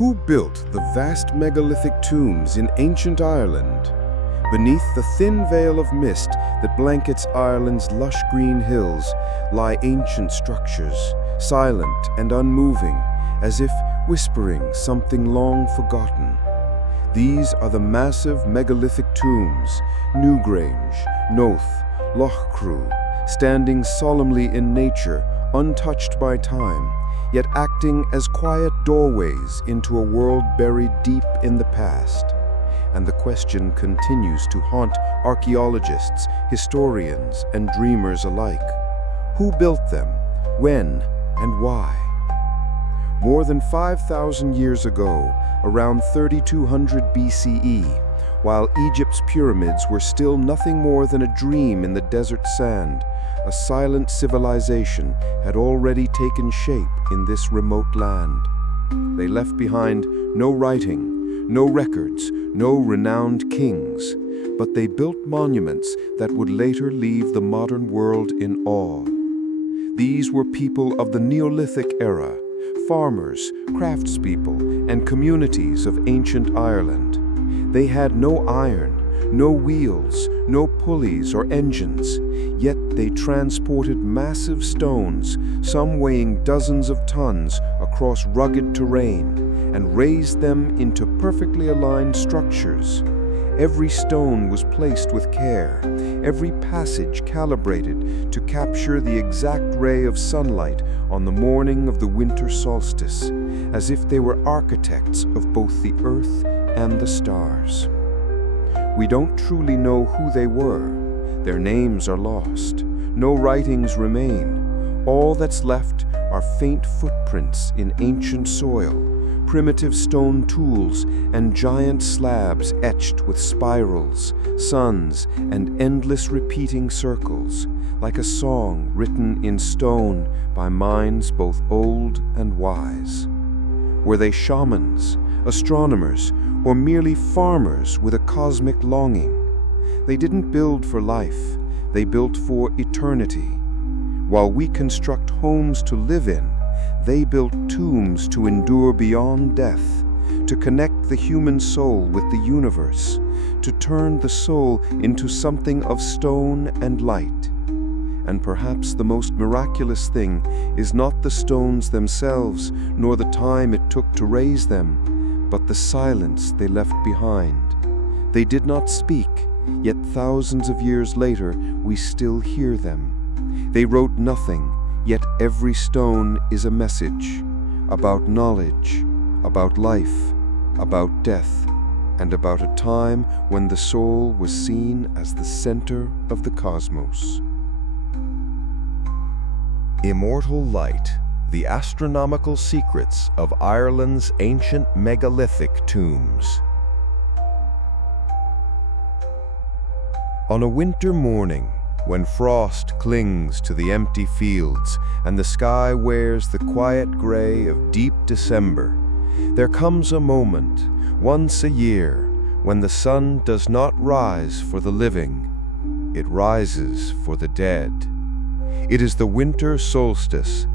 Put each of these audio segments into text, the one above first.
Who built the vast megalithic tombs in ancient Ireland? Beneath the thin veil of mist that blankets Ireland's lush green hills lie ancient structures, silent and unmoving, as if whispering something long forgotten. These are the massive megalithic tombs, Newgrange, Noth, Loughcrew, standing solemnly in nature, untouched by time, yet acting as quiet doorways into a world buried deep in the past. And the question continues to haunt archaeologists, historians, and dreamers alike. Who built them? When? And why? More than 5,000 years ago, around 3200 BCE, while Egypt's pyramids were still nothing more than a dream in the desert sand, a silent civilization had already taken shape in this remote land. They left behind no writing, no records, no renowned kings, but they built monuments that would later leave the modern world in awe. These were people of the Neolithic era, farmers, craftspeople, and communities of ancient Ireland. They had no iron, no wheels, no pulleys or engines, yet they transported massive stones, some weighing dozens of tons, across rugged terrain, and raised them into perfectly aligned structures. Every stone was placed with care, every passage calibrated to capture the exact ray of sunlight on the morning of the winter solstice, as if they were architects of both the earth and the stars. We don't truly know who they were. Their names are lost. No writings remain. All that's left are faint footprints in ancient soil, primitive stone tools, and giant slabs etched with spirals, suns, and endless repeating circles, like a song written in stone by minds both old and wise. Were they shamans, astronomers, or merely farmers with a cosmic longing? They didn't build for life, they built for eternity. While we construct homes to live in, they built tombs to endure beyond death, to connect the human soul with the universe, to turn the soul into something of stone and light. And perhaps the most miraculous thing is not the stones themselves, nor the time it took to raise them, but the silence they left behind. They did not speak, yet thousands of years later we still hear them. They wrote nothing, yet every stone is a message about knowledge, about life, about death, and about a time when the soul was seen as the center of the cosmos. Immortal Light: The Astronomical Secrets of Ireland's Ancient Megalithic Tombs. On a winter morning, when frost clings to the empty fields and the sky wears the quiet gray of deep December, there comes a moment, once a year, when the sun does not rise for the living, it rises for the dead. It is the winter solstice,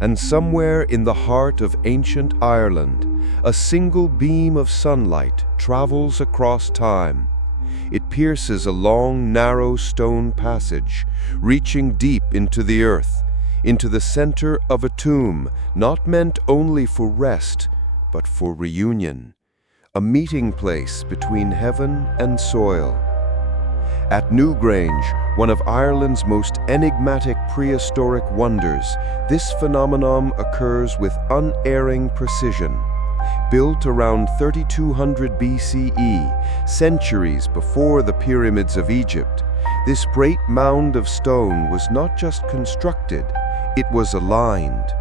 and somewhere in the heart of ancient Ireland, a single beam of sunlight travels across time. It pierces a long, narrow stone passage, reaching deep into the earth, into the center of a tomb not meant only for rest, but for reunion, a meeting place between heaven and soil. At Newgrange, one of Ireland's most enigmatic prehistoric wonders, this phenomenon occurs with unerring precision. Built around 3200 BCE, centuries before the pyramids of Egypt, this great mound of stone was not just constructed, it was aligned.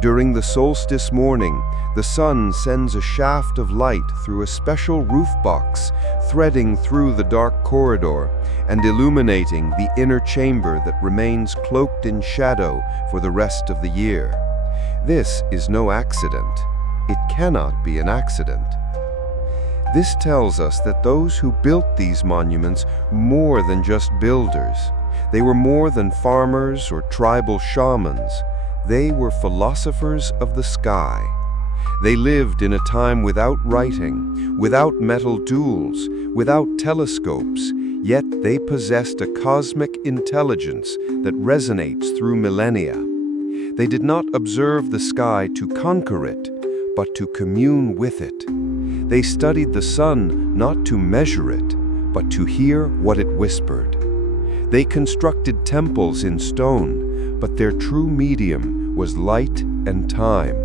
During the solstice morning, the sun sends a shaft of light through a special roof box, threading through the dark corridor and illuminating the inner chamber that remains cloaked in shadow for the rest of the year. This is no accident. It cannot be an accident. This tells us that those who built these monuments were more than just builders. They were more than farmers or tribal shamans. They were philosophers of the sky. They lived in a time without writing, without metal tools, without telescopes, yet they possessed a cosmic intelligence that resonates through millennia. They did not observe the sky to conquer it, but to commune with it. They studied the sun not to measure it, but to hear what it whispered. They constructed temples in stone, but their true medium was light and time.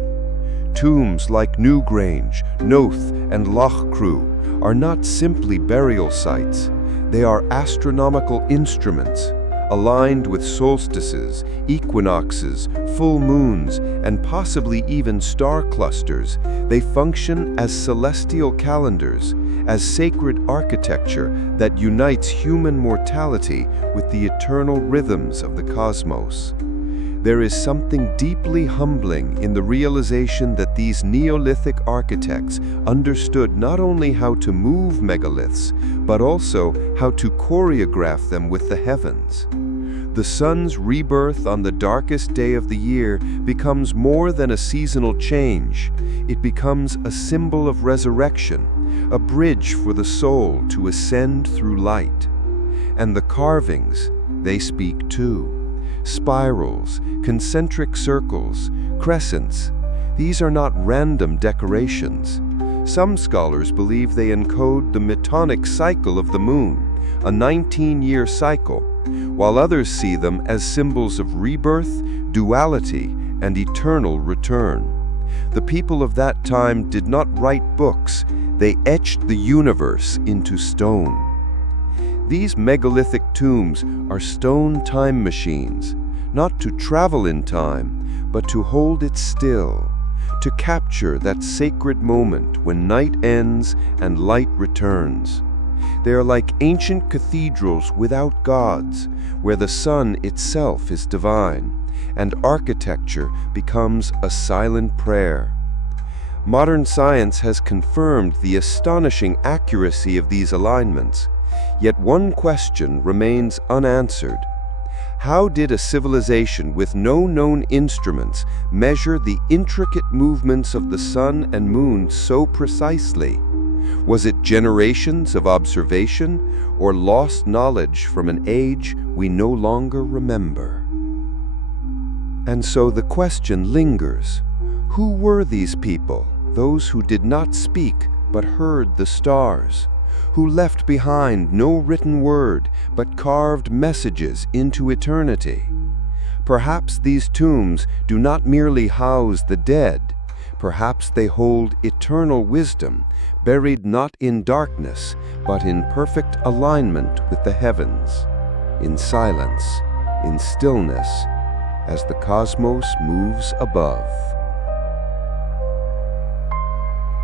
Tombs like Newgrange, Noth, and Loch Crew are not simply burial sites. They are astronomical instruments, aligned with solstices, equinoxes, full moons, and possibly even star clusters. They function as celestial calendars, as sacred architecture that unites human mortality with the eternal rhythms of the cosmos. There is something deeply humbling in the realization that these Neolithic architects understood not only how to move megaliths, but also how to choreograph them with the heavens. The sun's rebirth on the darkest day of the year becomes more than a seasonal change. It becomes a symbol of resurrection, a bridge for the soul to ascend through light. And the carvings, they speak too. Spirals, concentric circles, crescents. These are not random decorations. Some scholars believe they encode the metonic cycle of the moon, a 19-year cycle, while others see them as symbols of rebirth, duality, and eternal return. The people of that time did not write books, they etched the universe into stone. These megalithic tombs are stone time machines, not to travel in time, but to hold it still, to capture that sacred moment when night ends and light returns. They are like ancient cathedrals without gods, where the sun itself is divine, and architecture becomes a silent prayer. Modern science has confirmed the astonishing accuracy of these alignments. Yet one question remains unanswered. How did a civilization with no known instruments measure the intricate movements of the sun and moon so precisely? Was it generations of observation or lost knowledge from an age we no longer remember? And so the question lingers. Who were these people, those who did not speak but heard the stars? Who left behind no written word, but carved messages into eternity? Perhaps these tombs do not merely house the dead. Perhaps they hold eternal wisdom, buried not in darkness, but in perfect alignment with the heavens, in silence, in stillness, as the cosmos moves above.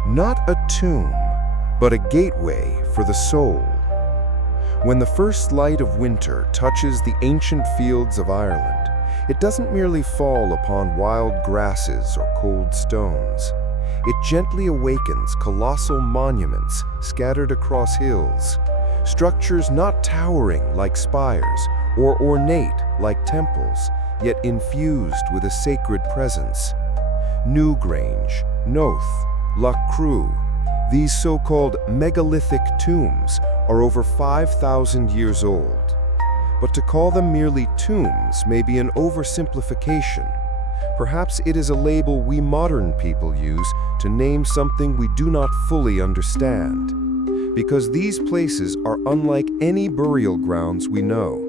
Not a tomb, but a gateway for the soul. When the first light of winter touches the ancient fields of Ireland, it doesn't merely fall upon wild grasses or cold stones. It gently awakens colossal monuments scattered across hills, structures not towering like spires or ornate like temples, yet infused with a sacred presence. Newgrange, Noth, Loch Crew, these so-called megalithic tombs are over 5,000 years old. But to call them merely tombs may be an oversimplification. Perhaps it is a label we modern people use to name something we do not fully understand. Because these places are unlike any burial grounds we know.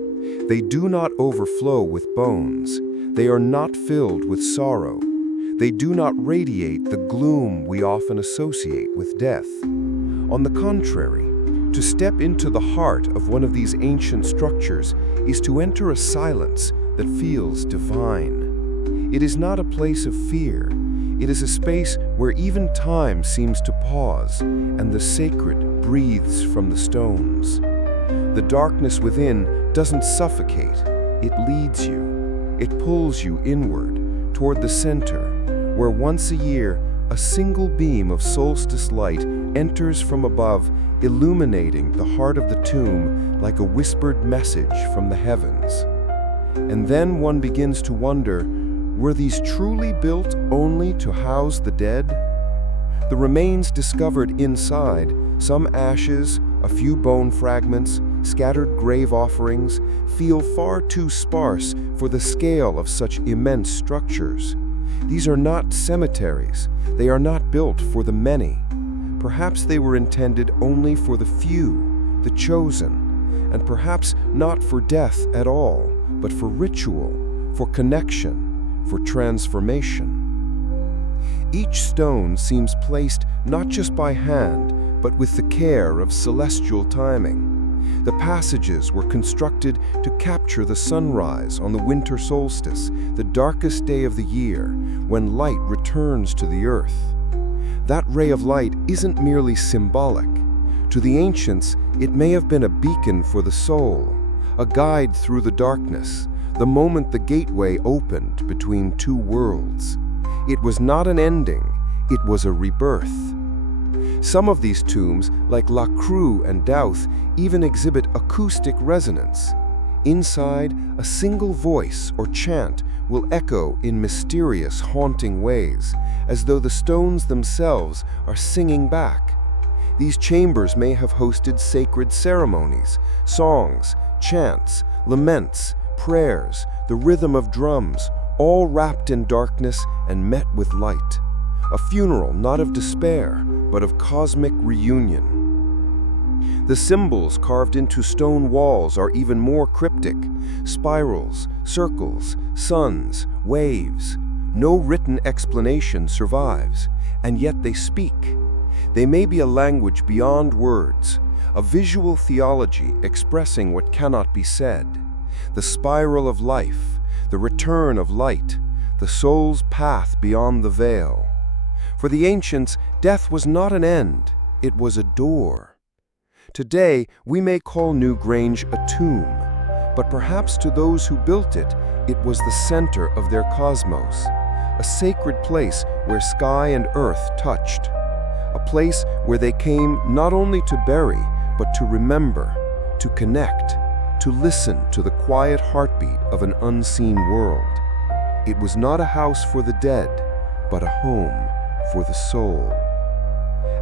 They do not overflow with bones. They are not filled with sorrow. They do not radiate the gloom we often associate with death. On the contrary, to step into the heart of one of these ancient structures is to enter a silence that feels divine. It is not a place of fear. It is a space where even time seems to pause and the sacred breathes from the stones. The darkness within doesn't suffocate. It leads you. It pulls you inward toward the center, where once a year a single beam of solstice light enters from above, illuminating the heart of the tomb like a whispered message from the heavens. And then one begins to wonder, were these truly built only to house the dead? The remains discovered inside, some ashes, a few bone fragments, scattered grave offerings, feel far too sparse for the scale of such immense structures. These are not cemeteries. They are not built for the many. Perhaps they were intended only for the few, the chosen, and perhaps not for death at all, but for ritual, for connection, for transformation. Each stone seems placed not just by hand, but with the care of celestial timing. The passages were constructed to capture the sunrise on the winter solstice, the darkest day of the year, when light returns to the earth. That ray of light isn't merely symbolic. To the ancients, it may have been a beacon for the soul, a guide through the darkness, the moment the gateway opened between two worlds. It was not an ending, it was a rebirth. Some of these tombs, like La Creux and Douth, even exhibit acoustic resonance. Inside, a single voice or chant will echo in mysterious, haunting ways, as though the stones themselves are singing back. These chambers may have hosted sacred ceremonies, songs, chants, laments, prayers, the rhythm of drums, all wrapped in darkness and met with light. A funeral not of despair, but of cosmic reunion. The symbols carved into stone walls are even more cryptic. Spirals, circles, suns, waves. No written explanation survives, and yet they speak. They may be a language beyond words, a visual theology expressing what cannot be said. The spiral of life, the return of light, the soul's path beyond the veil. For the ancients, death was not an end, it was a door. Today, we may call New Grange a tomb, but perhaps to those who built it, it was the center of their cosmos, a sacred place where sky and earth touched, a place where they came not only to bury, but to remember, to connect, to listen to the quiet heartbeat of an unseen world. It was not a house for the dead, but a home for the soul.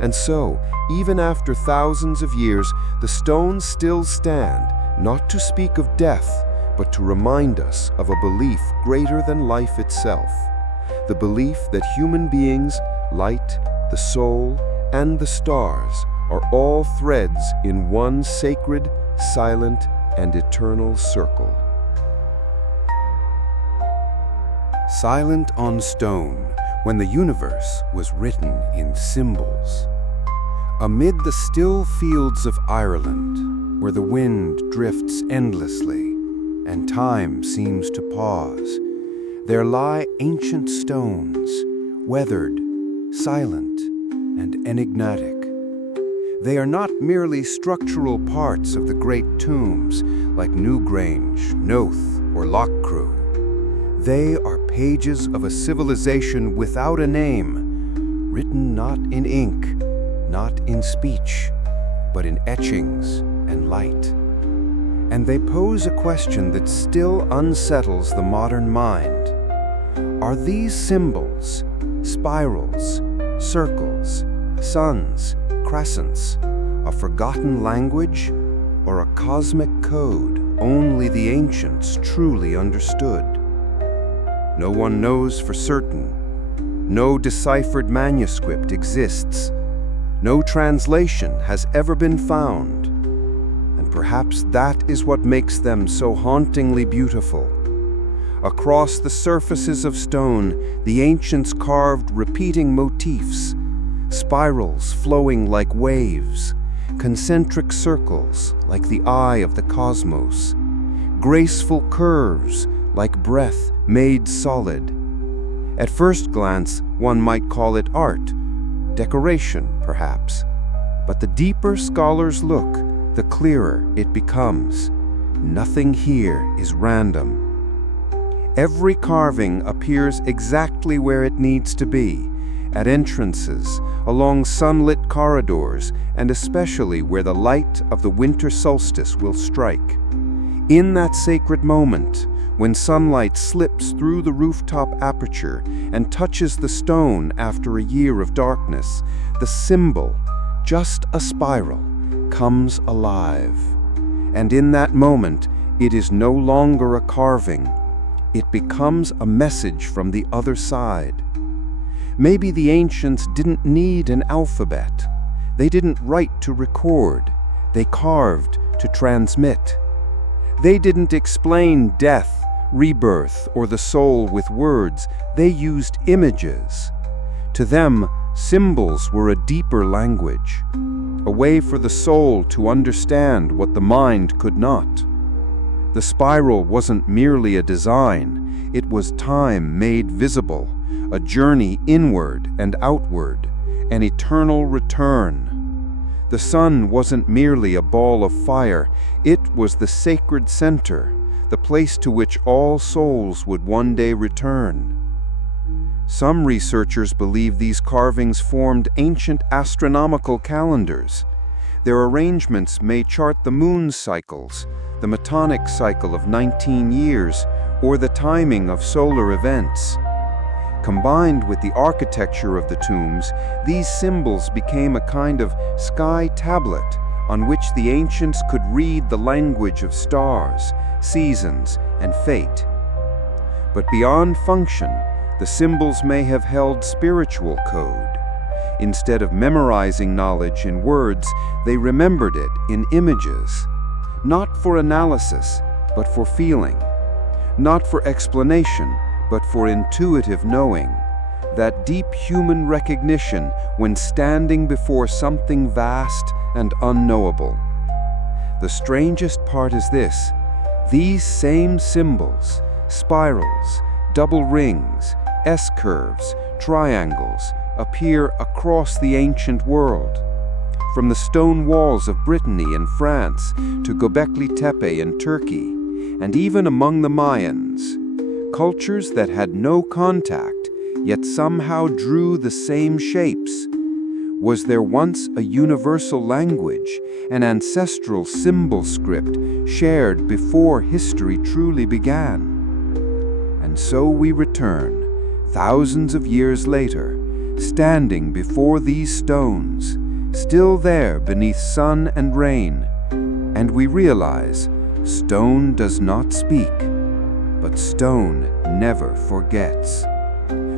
And so, even after thousands of years, the stones still stand, not to speak of death, but to remind us of a belief greater than life itself. The belief that human beings, light, the soul, and the stars are all threads in one sacred, silent, and eternal circle. Silent on stone, when the universe was written in symbols. Amid the still fields of Ireland, where the wind drifts endlessly and time seems to pause, there lie ancient stones, weathered, silent, and enigmatic. They are not merely structural parts of the great tombs like Newgrange, Knowth, or Loughcrew. They are pages of a civilization without a name, written not in ink, not in speech, but in etchings and light. And they pose a question that still unsettles the modern mind. Are these symbols, spirals, circles, suns, crescents, a forgotten language, or a cosmic code only the ancients truly understood? No one knows for certain. No deciphered manuscript exists. No translation has ever been found. And perhaps that is what makes them so hauntingly beautiful. Across the surfaces of stone, the ancients carved repeating motifs, spirals flowing like waves, concentric circles like the eye of the cosmos, graceful curves like breath made solid. At first glance, one might call it art, decoration perhaps, but the deeper scholars look, the clearer it becomes. Nothing here is random. Every carving appears exactly where it needs to be, at entrances, along sunlit corridors, and especially where the light of the winter solstice will strike. In that sacred moment, when sunlight slips through the rooftop aperture and touches the stone after a year of darkness, the symbol, just a spiral, comes alive. And in that moment, it is no longer a carving. It becomes a message from the other side. Maybe the ancients didn't need an alphabet. They didn't write to record. They carved to transmit. They didn't explain death, rebirth, or the soul with words. They used images. To them, symbols were a deeper language, a way for the soul to understand what the mind could not. The spiral wasn't merely a design, it was time made visible, a journey inward and outward, an eternal return. The sun wasn't merely a ball of fire, it was the sacred center, the place to which all souls would one day return. Some researchers believe these carvings formed ancient astronomical calendars. Their arrangements may chart the moon's cycles, the metonic cycle of 19 years, or the timing of solar events. Combined with the architecture of the tombs, these symbols became a kind of sky tablet on which the ancients could read the language of stars, seasons, and fate. But beyond function, the symbols may have held spiritual code. Instead of memorizing knowledge in words, they remembered it in images. Not for analysis, but for feeling. Not for explanation, but for intuitive knowing. That deep human recognition when standing before something vast and unknowable. The strangest part is this: these same symbols, spirals, double rings, S-curves, triangles, appear across the ancient world. From the stone walls of Brittany and France to Göbekli Tepe in Turkey, and even among the Mayans, cultures that had no contact, yet somehow drew the same shapes. Was there once a universal language, an ancestral symbol script shared before history truly began? And so we return, thousands of years later, standing before these stones, still there beneath sun and rain, and we realize stone does not speak, but stone never forgets.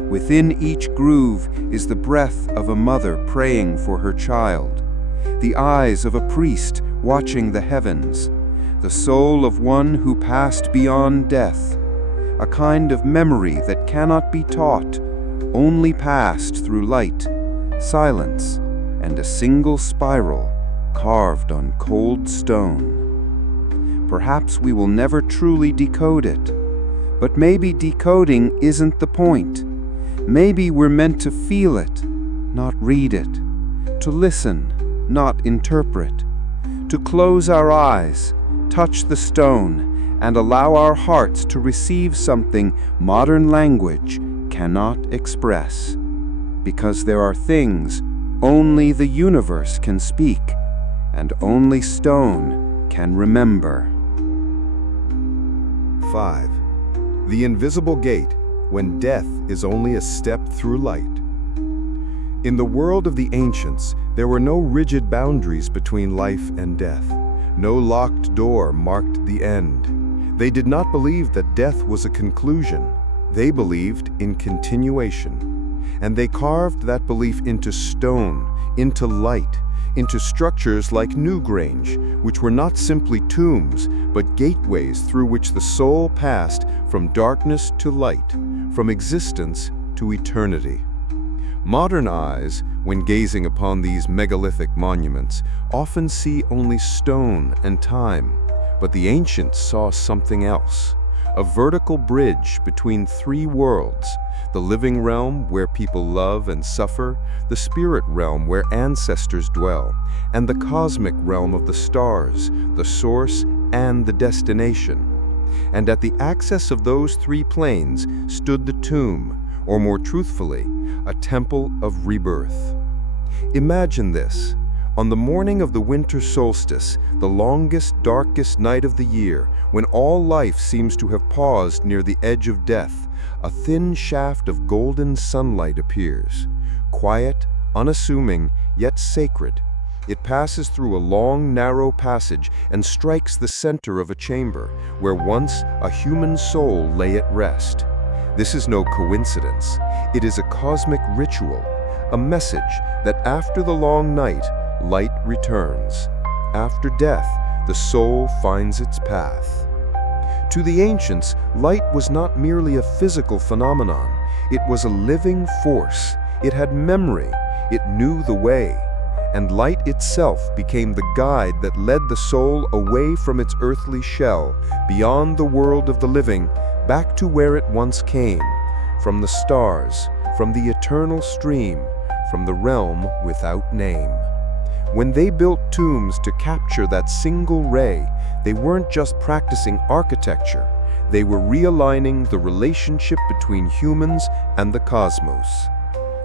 Within each groove is the breath of a mother praying for her child, the eyes of a priest watching the heavens, the soul of one who passed beyond death, a kind of memory that cannot be taught, only passed through light, silence, and a single spiral carved on cold stone. Perhaps we will never truly decode it, but maybe decoding isn't the point. Maybe we're meant to feel it, not read it, to listen, not interpret, to close our eyes, touch the stone, and allow our hearts to receive something modern language cannot express. Because there are things only the universe can speak, and only stone can remember. 5. The invisible gate, when death is only a step through light. In the world of the ancients, there were no rigid boundaries between life and death. No locked door marked the end. They did not believe that death was a conclusion. They believed in continuation. And they carved that belief into stone, into light, into structures like Newgrange, which were not simply tombs, but gateways through which the soul passed from darkness to light, from existence to eternity. Modern eyes, when gazing upon these megalithic monuments, often see only stone and time, but the ancients saw something else, a vertical bridge between three worlds: the living realm where people love and suffer, the spirit realm where ancestors dwell, and the cosmic realm of the stars, the source and the destination. And at the axis of those three planes stood the tomb, or more truthfully, a temple of rebirth. Imagine this: On the morning of the winter solstice, the longest, darkest night of the year, when all life seems to have paused near the edge of death, a thin shaft of golden sunlight appears. Quiet, unassuming, yet sacred. It passes through a long, narrow passage and strikes the center of a chamber, where once a human soul lay at rest. This is no coincidence. It is a cosmic ritual, a message that after the long night, light returns. After death, the soul finds its path. To the ancients, light was not merely a physical phenomenon. It was a living force. It had memory. It knew the way. And light itself became the guide that led the soul away from its earthly shell, beyond the world of the living, back to where it once came, from the stars, from the eternal stream, from the realm without name. When they built tombs to capture that single ray, they weren't just practicing architecture. They were realigning the relationship between humans and the cosmos.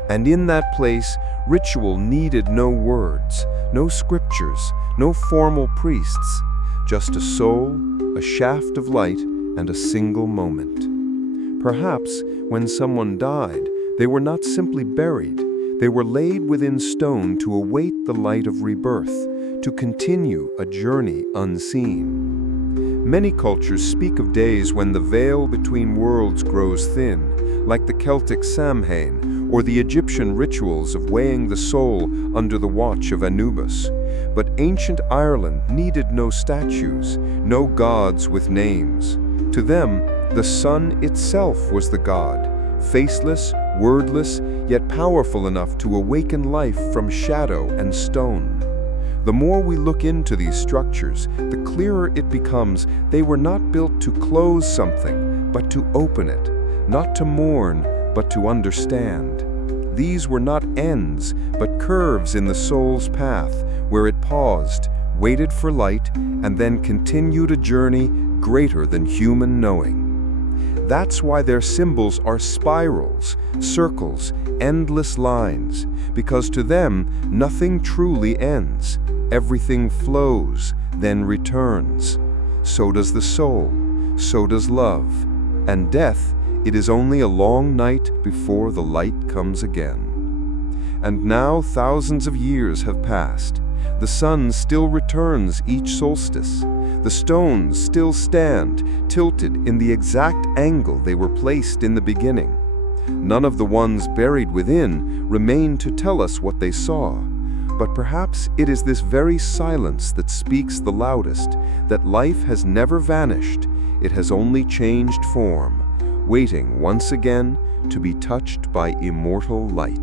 And in that place, ritual needed no words, no scriptures, no formal priests, just a soul, a shaft of light, and a single moment. Perhaps when someone died, they were not simply buried. They were laid within stone to await the light of rebirth, to continue a journey unseen. Many cultures speak of days when the veil between worlds grows thin, like the Celtic Samhain or the Egyptian rituals of weighing the soul under the watch of Anubis. But ancient Ireland needed no statues, no gods with names. To them, the sun itself was the god, faceless, wordless, yet powerful enough to awaken life from shadow and stone. The more we look into these structures, the clearer it becomes they were not built to close something, but to open it, not to mourn, but to understand. These were not ends, but curves in the soul's path, where it paused, waited for light, and then continued a journey greater than human knowing. That's why their symbols are spirals, circles, endless lines, because to them, nothing truly ends. Everything flows, then returns. So does the soul, so does love. And death, it is only a long night before the light comes again. And now thousands of years have passed. The sun still returns each solstice. The stones still stand, tilted in the exact angle they were placed in the beginning. None of the ones buried within remain to tell us what they saw. But perhaps it is this very silence that speaks the loudest, that life has never vanished, it has only changed form, waiting once again to be touched by immortal light.